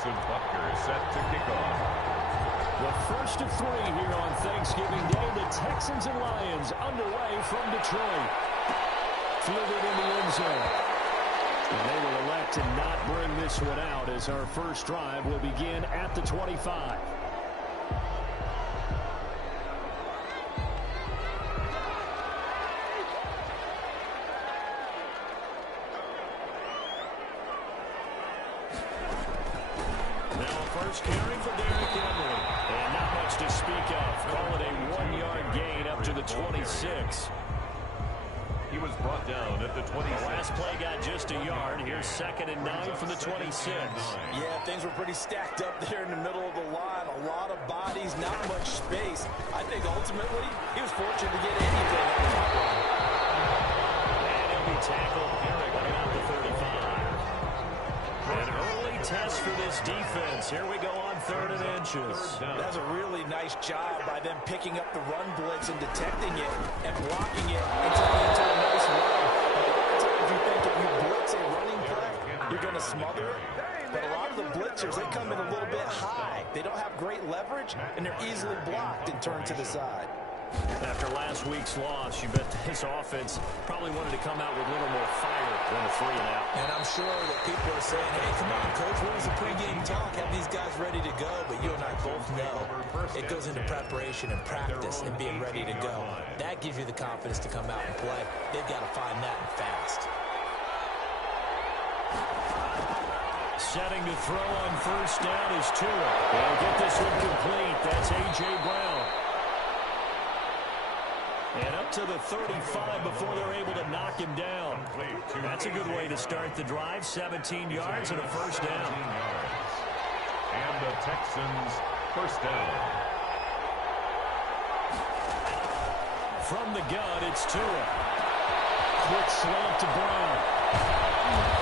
Harrison Butker set to kick off. The first of three here on Thanksgiving Day. The Texans and Lions underway from Detroit. Fielded in the end zone. And they will elect to not bring this one out as our first drive will begin at the 25. First carry for Derrick Henry. And not much to speak of. Call it a 1-yard gain up to the 26. He was brought down at the 26. The last play got just a yard. Here's 2nd and 9 from the 26. Yeah, things were pretty stacked up there in the middle of the line. A lot of bodies, not much space. I think ultimately he was fortunate to get anything on that run. And he'll be tackled. Derrick coming out the 35. An early test for this defense. Here we go on 3rd and inches. That's a really nice job by them picking up the run blitz and detecting it and blocking it and turning it into a nice run. A lot of times you think if you blitz a running play, you're going to smother it. But a lot of the blitzers, they come in a little bit high. They don't have great leverage, and they're easily blocked and turned to the side. After last week's loss, you bet this offense probably wanted to come out with a little more fire than a 3 and out. And I'm sure that people are saying, hey, come on, Coach, what was the pregame talk? Have these guys ready to go? But you and I both know it goes into preparation and practice and being ready to go. That gives you the confidence to come out and play. They've got to find that and fast. Setting to throw on first down is Tua. They'll get this one complete. That's A.J. Brown. And up to the 35 before they're able to knock him down. That's a good way to start the drive. 17 yards and a first down. And the Texans first down. From the gun, it's Tua. Quick slant to Brown.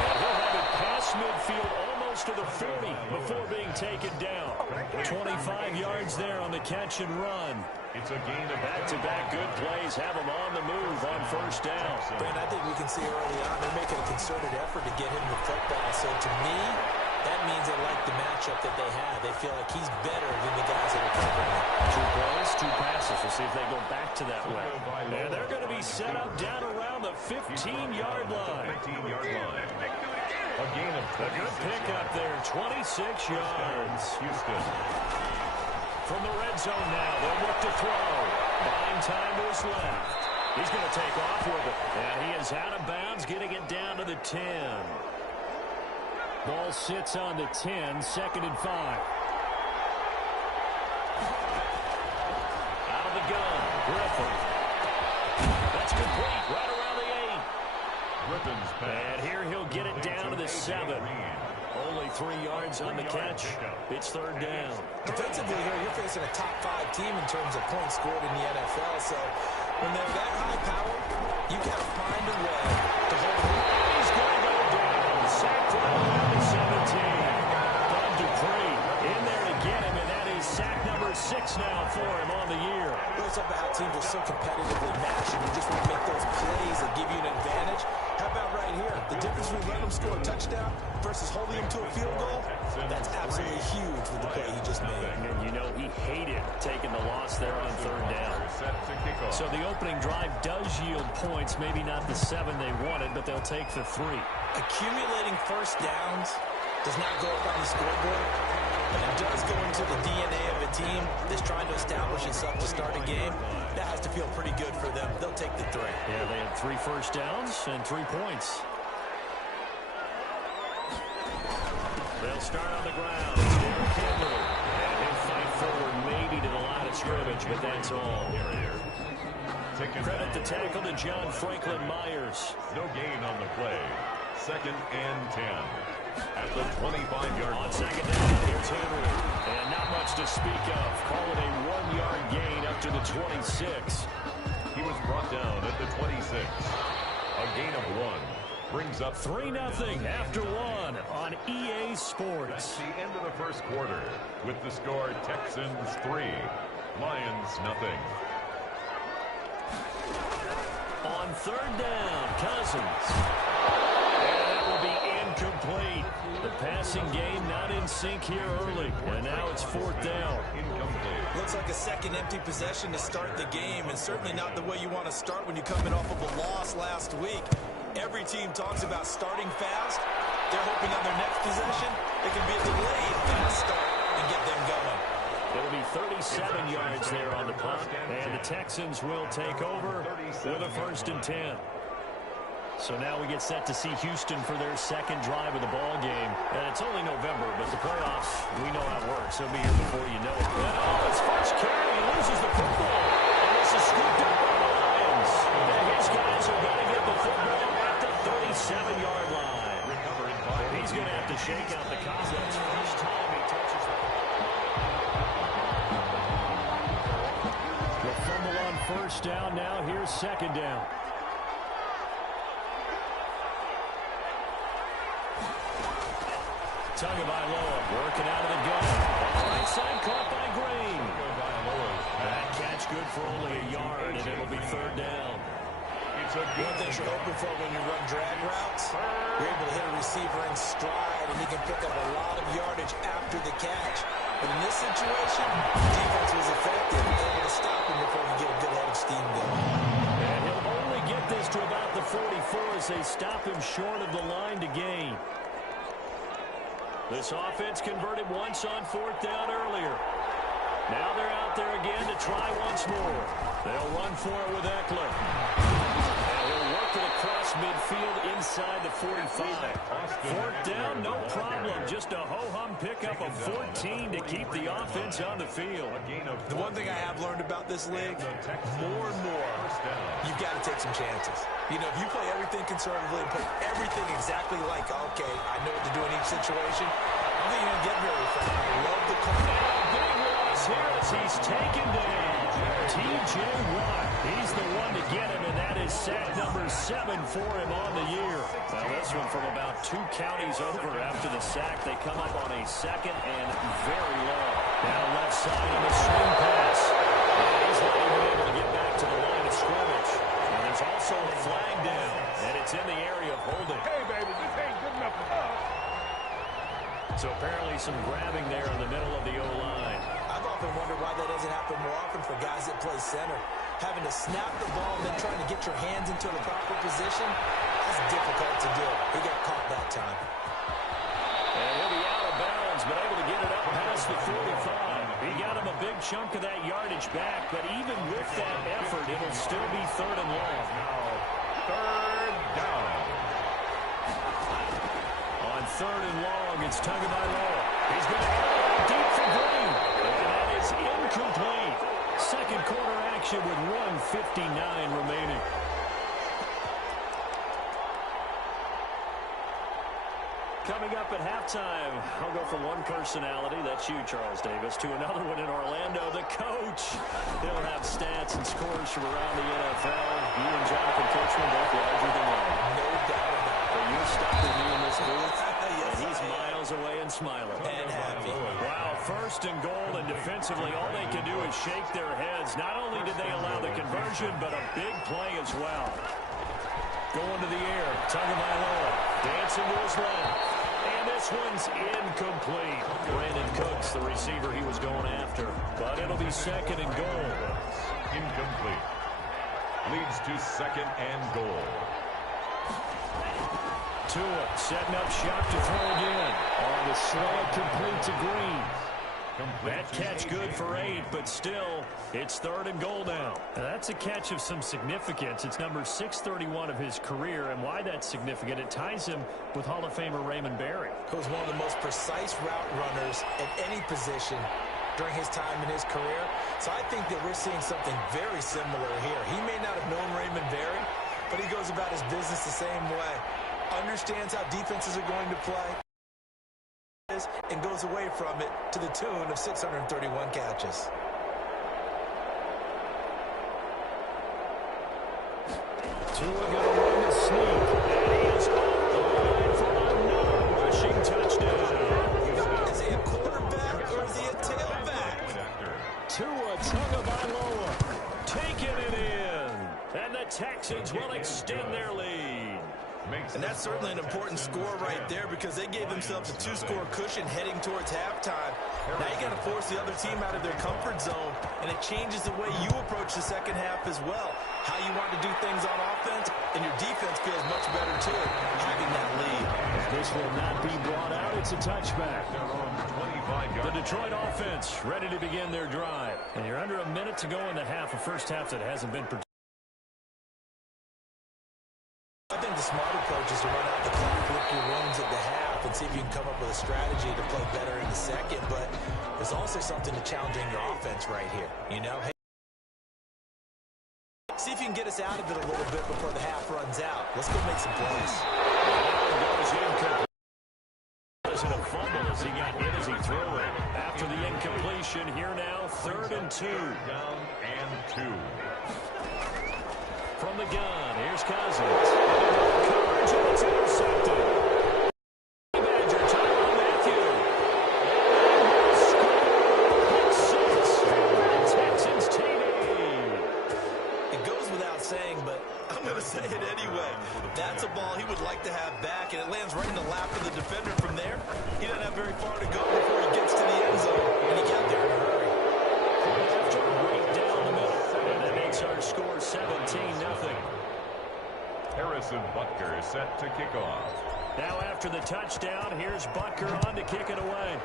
And he'll have it past midfield almost to the 40 before being taken down. 25 yards there on the catch and run. It's a gain of back-to-back good plays. Have them on the move on first down. Brent, I think we can see early on they're making a concerted effort to get him the football. So to me, that means they like the matchup that they have. They feel like he's better than the guys that are covering him. 2 plays, 2 passes. We'll see if they go back to that way. And they're going to be set up down around the 15-yard line. 15-yard line. A gain of 26. A good pickup there, 26 yards. Houston. From the red zone now, they'll look to throw. Buying time to his left. He's going to take off with it. And he is out of bounds, getting it down to the 10. Ball sits on the 10, 2nd and 5. Out of the gun, Griffin. That's complete, right around the 8. Griffin's pass. And here he'll get it down to the 7. Only 3 yards on the catch. It's 3rd down. Defensively here, you're facing a top 5 team in terms of points scored in the NFL. So when they're that high power, you got to find a way to hold them. He's going to go down. Sacked around the 17. Bob Dupree in there to get him, and that is sack number 6 now for him on the year. It's about how teams are so competitively matched, and you just want to make those plays that give you an advantage. How about right here? The difference between letting them score a touchdown versus holding them to a field goal, that's absolutely huge with the play he just made. And you know he hated taking the loss there on 3rd down. So the opening drive does yield points, maybe not the 7 they wanted, but they'll take the 3. Accumulating first downs does not go up on the scoreboard, but it does go into the DNA of a team that's trying to establish itself to start a game. That has to feel pretty good for them. They'll take the 3. Yeah, they had 3 first downs and 3 points. They'll start on the ground. It's Derrick Henry. And he'll fight forward maybe to the line of scrimmage, but that's all. Credit the tackle to John Franklin Myers. No gain on the play. 2nd and 10. At the 25-yard line. On 2nd down, here's Henry. And not much to speak of. Call it a 1-yard gain up to the 26. He was brought down at the 26. A gain of 1. Brings up 3-0 after 1 on EA Sports. That's the end of the first quarter with the score Texans 3, Lions 0. On 3rd down, Cousins. And that will be incomplete. The passing game not in sync here early, and now it's fourth down. Looks like a second empty possession to start the game, and certainly not the way you want to start when you're coming off of a loss last week. Every team talks about starting fast. They're hoping on their next possession it can be a delayed fast start and get them going. It'll be 37 yards there on the punt, and the Texans will take over with a 1st and 10. So now we get set to see Houston for their second drive of the ball game. And it's only November, but the playoffs, we know how it works. It'll be here before you know it. And his first carry, he loses the football. And this is scooped up by the Lions. And his guys are going to get the football at the 37-yard line. And he's going to have to shake out the concepts. First time he touches the ball. The fumble on first down now. Here's second down. Tagovailoa working out of the gun. Right side caught by Green. That catch good for only a yard, and it'll be third down. One thing you're hoping for when you run drag routes, you're able to hit a receiver in stride, and he can pick up a lot of yardage after the catch. But in this situation, the defense was effective, able to stop him before he get a good head of steam going. And he'll only get this to about the 44 as they stop him short of the line to gain. This offense converted once on fourth down earlier. Now they're out there again to try once more. They'll run for it with Eckler. And he'll work it across midfield inside the 45. Fourth down, no problem. Just a ho-hum pickup of 14 to keep the offense on the field. The one thing I have learned about this league, more and more, you've got to take some chances. You know, if you play everything conservatively and play everything exactly like, okay, I know what to do in each situation, I don't think you're going to get very far. I love the call. Big loss here as he's taken down. T.J. Watt, he's the one to get him, and that is sack number 7 for him on the year. Now this one from about 2 counties over after the sack. They come up on a second and very long. Now left side on the swing pass. And he's not even able to get back to the line of scrimmage. And there's also a flag down, and it's in the area of holding. Hey, baby, this ain't good enough for us. So apparently some grabbing there in the middle of the O-line. I've often wondered why that doesn't happen more often for guys that play center. Having to snap the ball and then trying to get your hands into the proper position, that's difficult to do. He got caught that time. And he'll be out of bounds, but able to get it up past the 45. He got him a big chunk of that yardage back, but even with that effort, it'll still be third and long. Now, third down. On third and long, it's Tagovailoa. He's going to get deep for Green. And that is incomplete. Second quarter action with 1:59 remaining. Coming up at halftime, I'll go from one personality, that's you, Charles Davis, to another one in Orlando, the coach. He'll have stats and scores from around the NFL. You and Jonathan Coachman both larger than life. No doubt about it. But you're stuck with me in this booth, and he's miles away and smiling. And happy. Wow, first and goal, and defensively, all they can do is shake their heads. Not only did they allow the conversion, but a big play as well. Going to the air, Tagovailoa, dancing to his left. And this one's incomplete. Brandon Cooks, the receiver he was going after. But it'll be second and goal. Incomplete. Leads to second and goal. Tua setting up shot to throw again. On the slant, complete to Green. That catch good for 8, but still, it's third and goal now. Now, that's a catch of some significance. It's number 631 of his career, and why that's significant, it ties him with Hall of Famer Raymond Berry. He was one of the most precise route runners at any position during his time in his career. So I think that we're seeing something very similar here. He may not have known Raymond Berry, but he goes about his business the same way. Understands how defenses are going to play and goes away from it to the tune of 631 catches. Tua going to run the sneak. And he is off the line for another rushing touchdown. Is he a quarterback or is he a tailback? Tua Tagovailoa taking it in. And the Texans will extend their lead. And that's certainly an important score right there because they gave themselves a 2-score cushion heading towards halftime. Now you got to force the other team out of their comfort zone, and it changes the way you approach the second half as well. How you want to do things on offense, and your defense feels much better too, having that lead. This will not be brought out. It's a touchback. The Detroit offense ready to begin their drive. And you're under a minute to go in the half, a first half that hasn't been produced. I think the smart approach is to run out the clock, lick your wounds at the half, and see if you can come up with a strategy to play better in the second. But there's also something to challenging your offense right here. You know, hey, see if you can get us out of it a little bit before the half runs out. Let's go make some plays. Wasn't a fumble as he got hit as he threw it. After the incompletion, here now, 3rd and 2. Down and 2. From the gun, here's Cousins. Coverage, and it's intercepted. Badger, Tyrann Mathieu. And he scored. 6 for the Texans TD. It goes without saying, but I'm going to say it anyway. That's a ball he would like to have back, and it lands right in the lap of the defender from there. He doesn't have very far to go before he gets to the end zone, and he got there in a hurry. After right down the middle, and that makes our score 17-0. Harrison Butker is set to kick off. Now after the touchdown, here's Butker on to kick it away.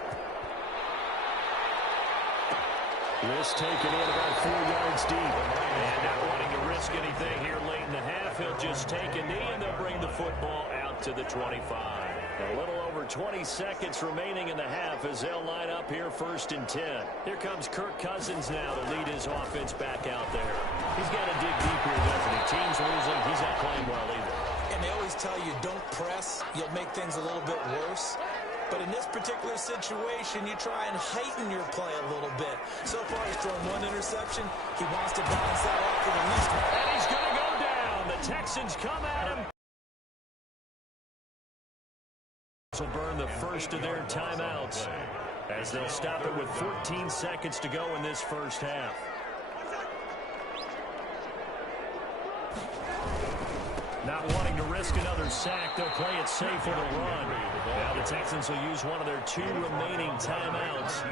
Risk taken in about 4 yards deep. And not wanting to risk anything here late in the half, he'll just take a knee and they'll bring the football out to the 25. A little over 20 seconds remaining in the half as they'll line up here 1st and 10. Here comes Kirk Cousins now to lead his offense back out there. He's got to dig deep here, doesn't he? Team's losing. He's not playing well either. And they always tell you don't press. You'll make things a little bit worse. But in this particular situation, you try and heighten your play a little bit. So far, he's thrown 1 interception. He wants to balance that off with at least one. And he's going to go down. The Texans come at him. Will burn the first of their timeouts as they'll stop it with 14 seconds to go in this first half. Not wanting to risk another sack, they'll play it safe with a run. Now the Texans will use one of their 2 remaining timeouts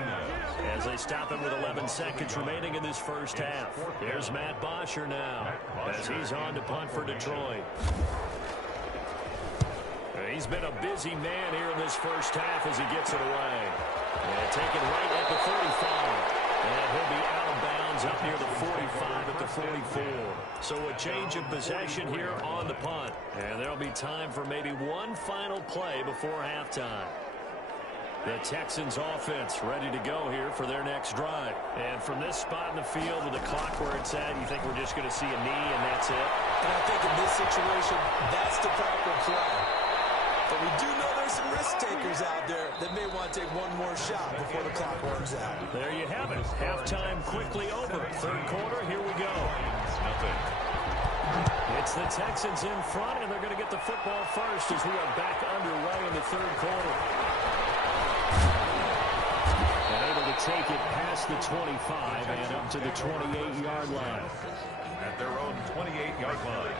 as they stop it with 11 seconds remaining in this first half. There's Matt Bosher now as he's on to punt for Detroit. He's been a busy man here in this first half as he gets it away. And taken right at the 45. And he'll be out of bounds up near the 45 at the 44. So a change of possession here on the punt. And there'll be time for maybe one final play before halftime. The Texans offense ready to go here for their next drive. And from this spot in the field with the clock where it's at, you think we're just going to see a knee and that's it? And I think in this situation, that's the proper play. But we do know there's some risk takers out there that may want to take one more shot before the clock runs out. There you have it. Halftime quickly over. 3rd quarter, here we go. It's the Texans in front, and they're going to get the football first as we are back underway in the 3rd quarter. And able to take it past the 25 and up to the 28-yard line. At their own 28-yard line.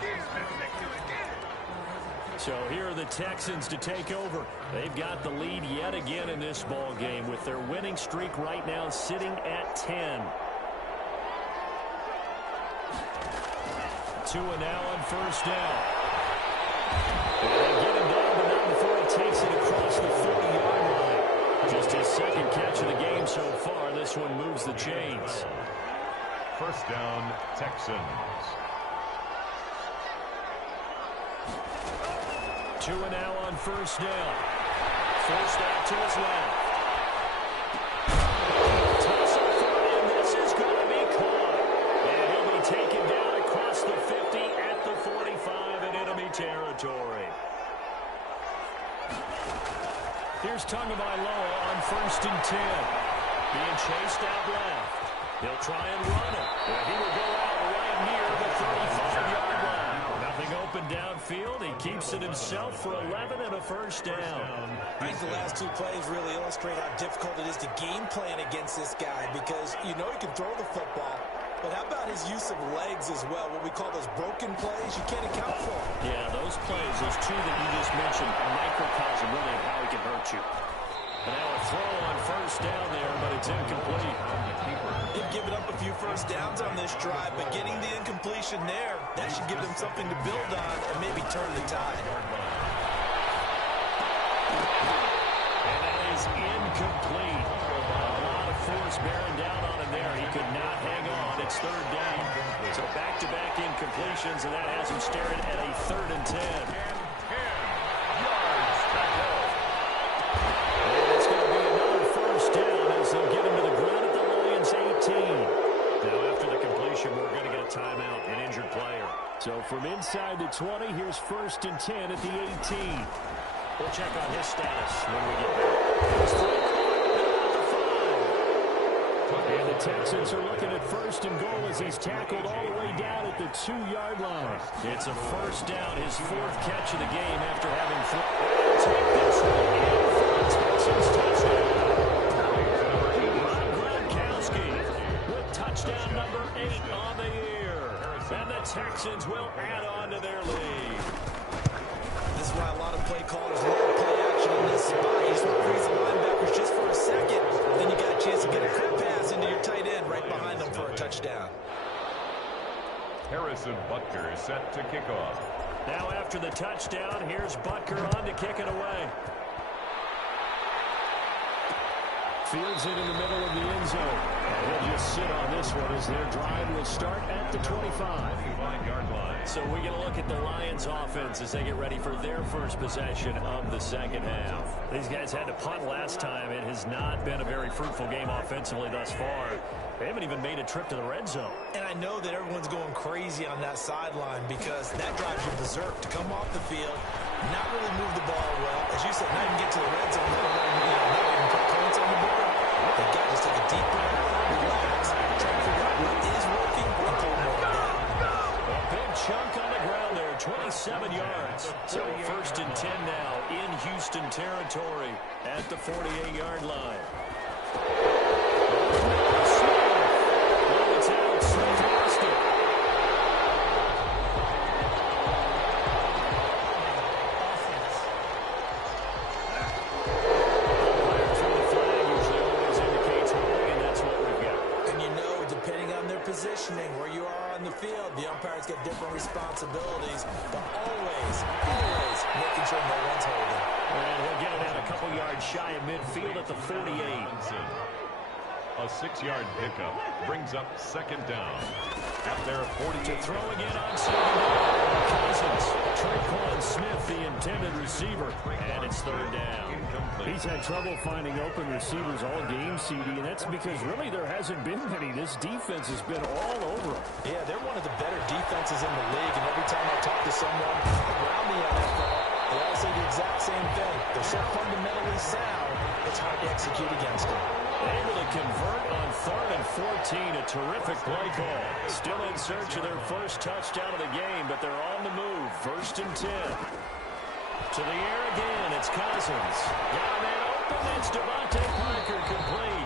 So here are the Texans to take over. They've got the lead yet again in this ball game with their winning streak right now sitting at 10. Tua now on 1st down. And they get him down, but not before he takes it across the 40-yard line. Just his 2nd catch of the game so far. This one moves the chains. 1st down, Texans. Tua now on 1st down. Forced out to his left. Toss up front, and this is going to be caught. And he'll be taken down across the 50 at the 45 in enemy territory. Here's Tagovailoa on 1st and 10. Being chased out left. He'll try and run it. And he will go out right near the 35-yard line. Nothing open downfield. He keeps it himself for 11 and a 1st down. I think the last 2 plays really illustrate how difficult it is to game plan against this guy because you know he can throw the football. But how about his use of legs as well? What we call those broken plays, you can't account for. Yeah, those those plays, those two that you just mentioned, a microcosm really of how he can hurt you. And now a throw on first down there, but it's incomplete. They've given up a few first downs on this drive, but getting the incompletion there, that should give them something to build on and maybe turn the tide. And that is incomplete. A lot of force bearing down on him there. He could not hang on. It's third down. So back-to-back incompletions, and that has him staring at a 3rd and 10. They'll get him to the ground at the Lions 18. Now, after the completion, we're going to get a timeout, an injured player. So from inside the 20, here's 1st and 10 at the 18. We'll check on his status when we get back. And the Texans are looking at 1st and goal as he's tackled all the way down at the 2-yard line. It's a first down, his 4th catch of the game after having take this one in for a Texans touchdown. Touchdown number 8 on the year. And the Texans will add on to their lead. This is why a lot of play callers love play action in this spot. You just want to freeze the linebackers just for a second. Then you got a chance to get a quick pass into your tight end right behind them for a touchdown. Harrison Butker is set to kick off. Now after the touchdown, here's Butker on to kick it away. Fields it in the middle of the end zone. And he'll just sit on this one as their drive will start at the 25-yard line. So we get a look at the Lions offense as they get ready for their first possession of the second half. These guys had to punt last time. It has not been a very fruitful game offensively thus far. They haven't even made a trip to the red zone. And I know that everyone's going crazy on that sideline because that drives you berserk to come off the field, not really move the ball well. As you said, not even get to the red zone, not even put points on the board. They've got to just take a deep breath, relax, try to figure out what is working, and pull more of that. A big chunk on the ground there, 27 yards. So 1st and 10 now in Houston territory at the 48-yard line. Positioning where you are on the field, the umpires get different responsibilities, but always making sure no one's holding. And he'll get it out a couple yards shy of midfield at the 48. A 6-yard pickup brings up 2nd down at their 40. To throw again on 2nd down. Cousins, Traquan Smith, the intended receiver, and it's 3rd down. He's had trouble finding open receivers all game, CD, and that's because really there hasn't been many. This defense has been all over them. Yeah, they're one of the better defenses in the league, and every time I talk to someone around the NFL, they all say the exact same thing. They're so fundamentally sound, it's hard to execute against them. Able to convert on 3rd and 14, a terrific play call. Still in search of their first touchdown of the game, but they're on the move. 1st and 10. To the air again, it's Cousins. Got a man open, it's Devontae Parker complete.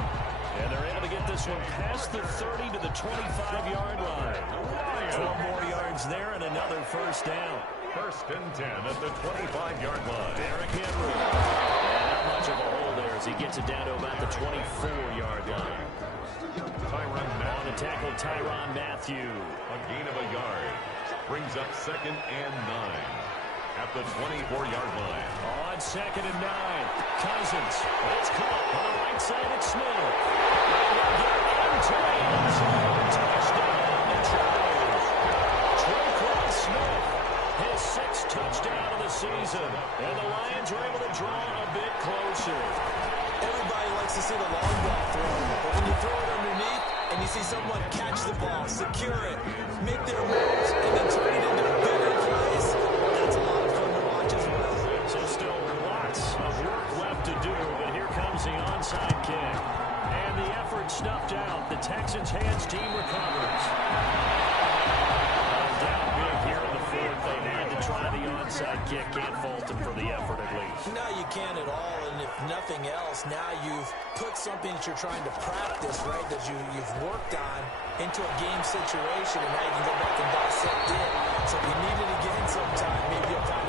And they're able to get this one past the 30 to the 25-yard line. 12 more yards there and another first down. 1st and 10 at the 25-yard line. Derrick Henry. And not much of a hole there as he gets it down to about the 24-yard line. Tyrann On the tackle, Tyrann Mathieu. A gain of a yard. Brings up 2nd and 9 at the 24-yard line. On 2nd and 9. Cousins. It's caught on the right side at Smith. And they'll get into the end zone. Touchdown, Detroit. Traquan Smith, his 6th touchdown of the season. And the Lions are able to draw a bit closer. Everybody likes to see the long ball thrown, but when you throw it underneath and you see someone catch the ball, secure it, make their moves, and then turn it into bigger plays, that's a lot of fun to watch as well. So still lots of work left to do, but here comes the onside kick. And the effort snuffed out. The Texans' hands team recovers. Down big here in the 4th. They had to try the onside kick. Can't fault them for the effort at least. No, you can't at all, and if nothing else, now you've put something that you're trying to practice, right, that you've worked on into a game situation, and now you can go back and dissect it. So if you need it again sometime, maybe you'll find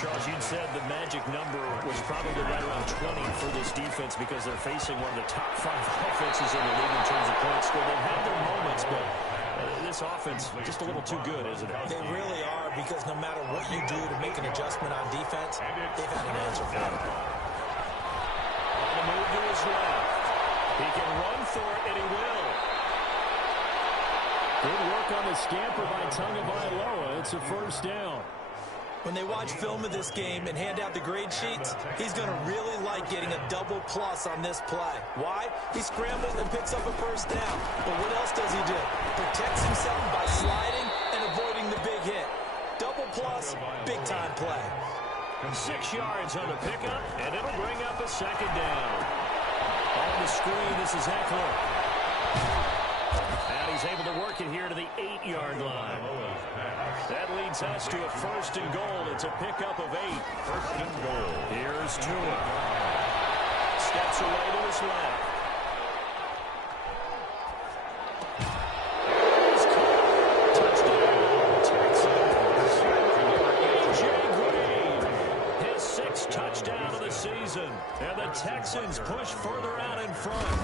Charles, you'd said the magic number was probably right around 20 for this defense because they're facing one of the top 5 offenses in the league in terms of points scored. They've had their moments, but this offense just a little too good, isn't it? They really are, because no matter what you do to make an adjustment on defense, they've had an answer for it. On the move to his left. He can run for it, and he will. Good work on the scamper by Tagovailoa. It's a first down. When they watch film of this game and hand out the grade sheets, he's going to really like getting a double plus on this play. Why? He scrambles and picks up a first down. But what else does he do? Protects himself by sliding and avoiding the big hit. Double plus, big-time play. 6 yards on the pickup, and it'll bring up a second down. On the screen, this is Eckler. And he's able to work it here to the 8-yard line. That leads us to a first and goal. It's a pickup of 8. First and goal. Here's Tua. Steps away to his left. Touchdown, Texans. A.J. Green. His 6th touchdown of the season. And the Texans push further out in front.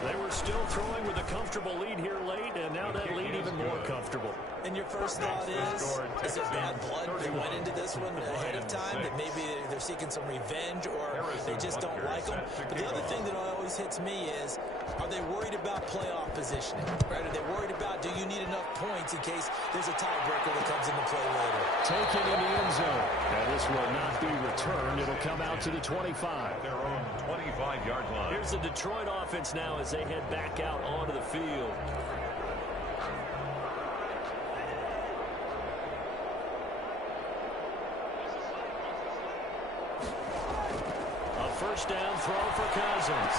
They were still throwing with a comfortable lead here late, and now that lead even more comfortable. And your first thought is there bad blood that went into this one ahead of time, that maybe they're seeking some revenge or they just don't like them? But the other thing that always hits me is, are they worried about playoff positioning? Right? Are they worried about, do you need enough points in case there's a tiebreaker that comes into play later? Taken in the end zone. And this will not be returned. It'll come out to the 25. Their own 25-yard line. Here's the Detroit offense now as they head back out onto the field. A first down throw for Cousins.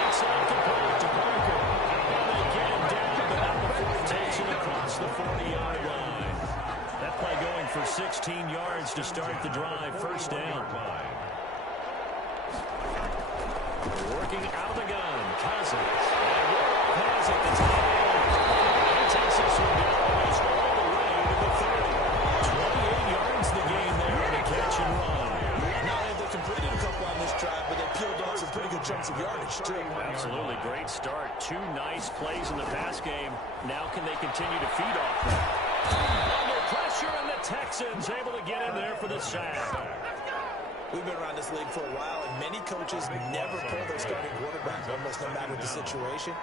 Outside to Parker. And they get him down, but not before he takes it across the 40-yard line. That play going for 16 yards to start the drive. First down. Working out of the gun, Cousins. And has it. The tight end. He takes this one down almost all the way to the 30. 28 yards the game there on the catch and run. Not only have they completed a couple on this drive, but they peeled off some pretty good chunks of yardage, too. Absolutely. Great start. 2 nice plays in the pass game. Now can they continue to feed off that? Under pressure, and the Texans able to get in there for the sack. We've been around this league for a while, and many coaches never pull their starting quarterback, almost no matter the situation.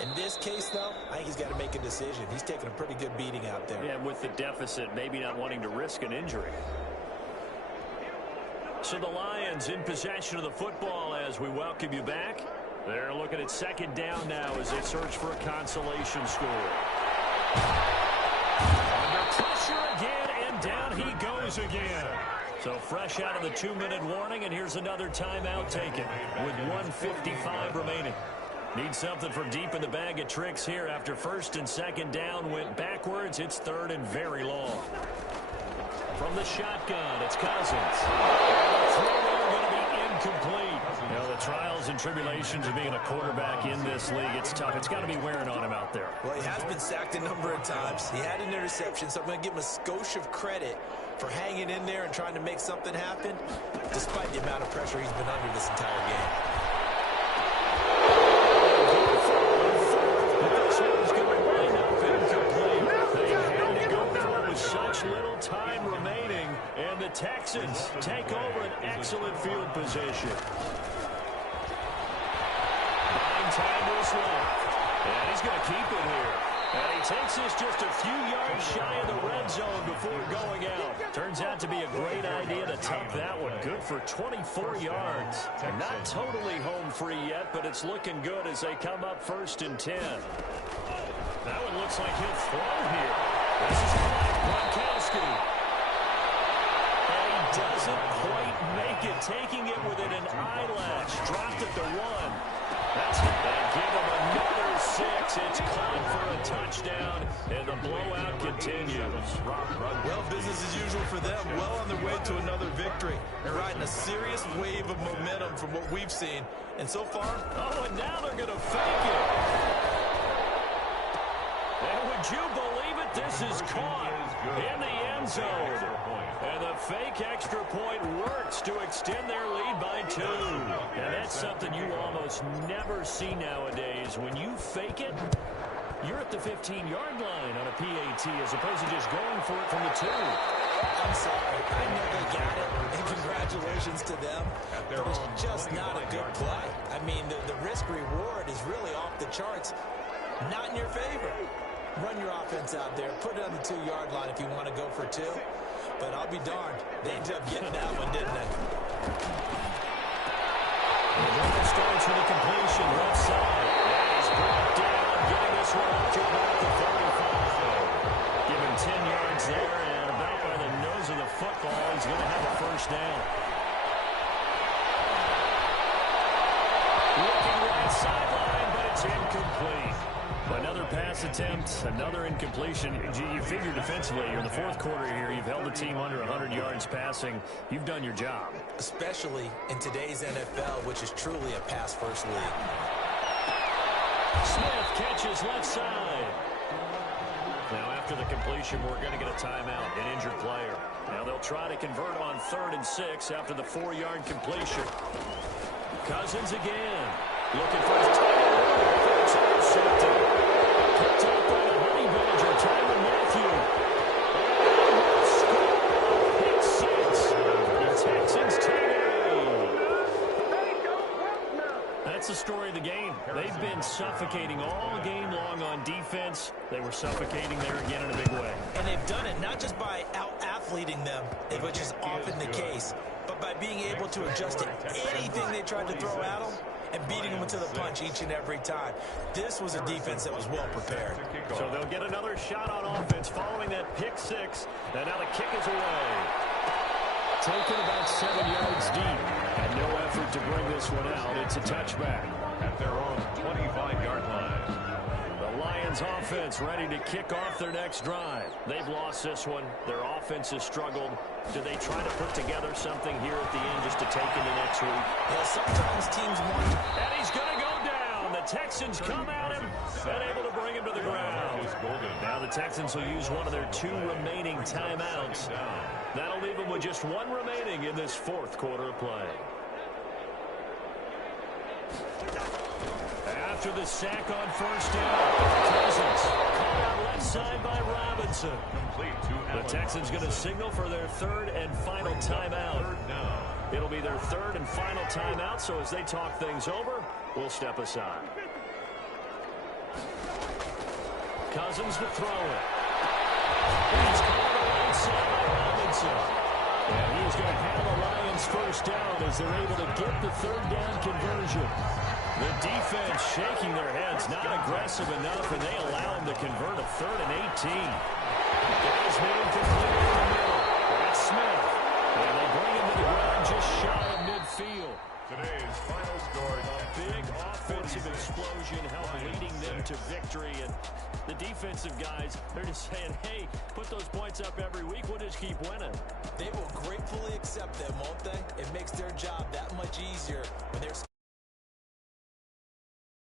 In this case, though, I think he's got to make a decision. He's taking a pretty good beating out there. Yeah, with the deficit, maybe not wanting to risk an injury. So the Lions in possession of the football as we welcome you back. They're looking at second down now as they search for a consolation score. Under pressure again, and down he goes again. So fresh out of the 2-minute warning, and here's another timeout taken with 1:55 remaining. Need something from deep in the bag of tricks here after first and second down went backwards. It's third and very long. From the shotgun, it's Cousins. And the throw there going to be incomplete. You know, the trials and tribulations of being a quarterback in this league, it's tough. It's got to be wearing on him out there. Well, he has been sacked a number of times. He had an interception, so I'm going to give him a skosh of credit for hanging in there and trying to make something happen, despite the amount of pressure he's been under this entire game. This one's going to wind up incomplete. They had to go for it with such little time remaining, and the Texans take over an excellent field position. 9 times left, and he's going to keep it here. And he takes this just a few yards shy of the red zone before going out. Turns out to be a great idea to tuck that one. Good for 24 yards. Not totally home free yet, but it's looking good as they come up first and 10. That one looks like he'll throw here. This is Gronkowski. And he doesn't quite make it, taking it within an eyelash. Dropped at the 1. That's it. They give him another 6. It's caught for a touchdown, and the blowout continues. Well, business as usual for them. Well on their way to another victory. They're riding a serious wave of momentum from what we've seen. And so far... Oh, and now they're going to fake it. And would you believe it? this is caught in the end zone. And the fake extra point works to extend their lead by 2. And that's something you almost never see nowadays. When you fake it, you're at the 15-yard line on a PAT as opposed to just going for it from the 2. I'm sorry. I know they got it, and congratulations to them, but it's just not a good play. I mean, the risk-reward is really off the charts. Not in your favor. Run your offense out there. Put it on the 2-yard line if you want to go for 2. But I'll be darned. They ended up getting that one, didn't they? The starts for the completion. Left side. He's brought down. Getting this one up to about the 35. Give him 10 yards there, and about by the nose of the football, he's going to have a first down. Looking right sideline, but it's incomplete. Another pass attempt, another incompletion. You figure defensively, you're in the fourth quarter here. You've held the team under 100 yards passing. You've done your job. Especially in today's NFL, which is truly a pass-first league. Smith catches left side. Now, after the completion, we're going to get a timeout, an injured player. Now, they'll try to convert on 3rd and 6 after the 4-yard completion. Cousins again. Looking for his tight end. It's intercepted. Picked up by the Honey Badger, Tyrann Mathieu. And score! Pick 6. The Texans take it. That's the story of the game. They've been suffocating all game long on defense. They were suffocating there again in a big way. And they've done it not just by out-athleting them, which is often the case, but by being able to adjust to anything they tried to throw at them and beating them to the punch each and every time. This was a defense that was well prepared. So they'll get another shot on offense following that pick 6. And now the kick is away. Taken about 7 yards deep. And no effort to bring this one out. It's a touchback. At their own 25-yard line. The Lions offense ready to kick off their next drive. They've lost this one. Their offense has struggled. Do they try to put together something here at the end just to take into next week? Yeah, sometimes teams want to. And he's going to go down. The Texans come at him and able to bring him to the ground. Now the Texans will use one of their 2 remaining timeouts. That'll leave them with just 1 remaining in this 4th quarter of play. After the sack on 1st down, Cousins caught out left side by Robinson. The Texans going to signal for their 3rd and final timeout. It'll be their 3rd and final timeout, so as they talk things over, we'll step aside. Cousins to throw it. He's caught on the right side by Robinson. And he's going to have the Lions first down as they're able to get the 3rd down conversion. The defense shaking their heads, not aggressive enough, and they allow him to convert a 3rd and 18. Guys made him complete in the middle. That's Smith. And they bring him to the ground just shy of midfield. Today's final score. A big offensive explosion helped leading them to victory. And the defensive guys, they're just saying, hey, put those points up every week. We'll just keep winning. They will gratefully accept them, won't they? It makes their job that much easier when there's